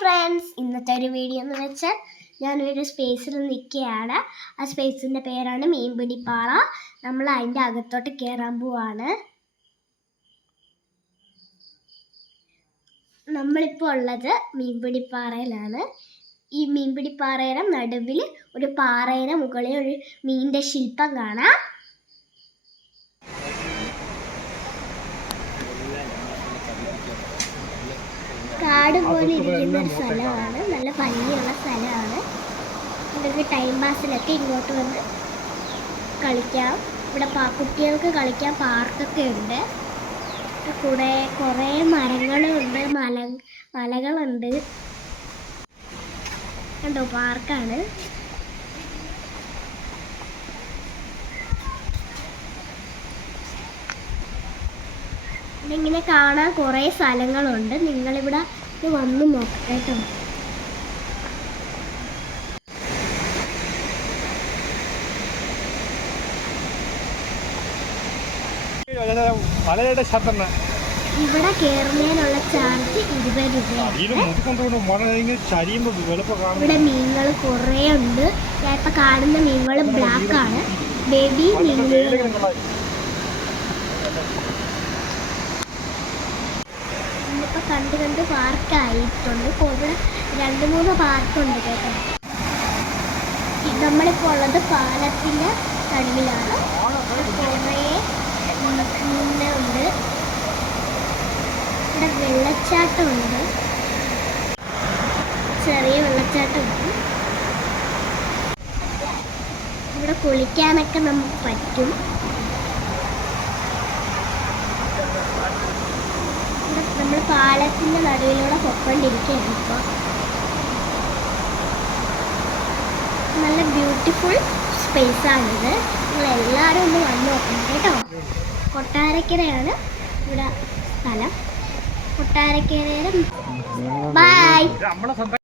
Friends, ഇന്നത്തെ ഒരു video എന്ന് വെച്ചാൽ ഞാനൊരു സ്പേസിൽ നിൽക്കുകയാണ്. ആ സ്പേസിൻ്റെ പേരാണ് മീൻപിടിപ്പാറ. നമ്മൾ അതിൻ്റെ അകത്തോട്ട് കയറാൻ പോവാണ്. നമ്മളിപ്പോൾ ഉള്ളത് മീൻപിടിപ്പാറയിലാണ്. ഈ മീൻപിടിപ്പാറയുടെ നടുവിൽ ഒരു പാറയുടെ മുകളിൽ ഒരു മീനിൻ്റെ ശില്പം കാണാം. കാട് പോലെ ഇരിക്കുന്ന ഒരു സ്ഥലമാണ്, നല്ല ഭംഗിയുള്ള സ്ഥലമാണ്. നിങ്ങൾക്ക് ടൈം പാസിലൊക്കെ ഇങ്ങോട്ട് വന്ന് കളിക്കാം. ഇവിടെ കുട്ടികൾക്ക് കളിക്കാൻ പാർക്കൊക്കെ ഉണ്ട്. കൂടെ കുറേ മരങ്ങളുണ്ട്, മലകളുണ്ട്. കണ്ടോ, പാർക്കാണ്. ഇങ്ങനെ കാണാൻ കുറേ സ്ഥലങ്ങളുണ്ട്. നിങ്ങളിവിടെ വന്ന് നോക്കാം കേട്ടോ. ഇവിടെ കയറുന്നതിനുള്ള ചാർജ് 20 രൂപയാണ്. ഇവിടെ മീനുകൾ കുറേ ഉണ്ട്. ഞാൻ ഇപ്പം കാണുന്ന മീനുകൾ ബ്ലാക്ക് ആണ്, ബേബി മീനുകൾ. ഇന്നിപ്പോൾ കണ്ട് പാർക്കായിട്ടുണ്ട്. ഇവിടെ 2-3 പാർക്കുണ്ട് കേട്ടോ. നമ്മളിപ്പോൾ ഉള്ളത് പാലത്തിൻ്റെ നടുവിലാണ്. കുറേ മീനുണ്ട്. ഇവിടെ വെള്ളച്ചാട്ടമുണ്ട്, ചെറിയ വെള്ളച്ചാട്ടമുണ്ട്. ഇവിടെ കുളിക്കാനൊക്കെ നമുക്ക് പറ്റും. നമ്മൾ പാലത്തിൻ്റെ നടുവിലൂടെ പൊയ്ക്കൊണ്ടിരിക്കുകയാണ് ഇപ്പോൾ. നല്ല ബ്യൂട്ടിഫുൾ സ്പേസാണിത്. നിങ്ങളെല്ലാവരും ഒന്ന് വന്ന് നോക്കണം കേട്ടോ. കൊട്ടാരക്കരയാണ് ഇവിടെ സ്ഥലം. കൊട്ടാരക്കരയുടെ ബൈ.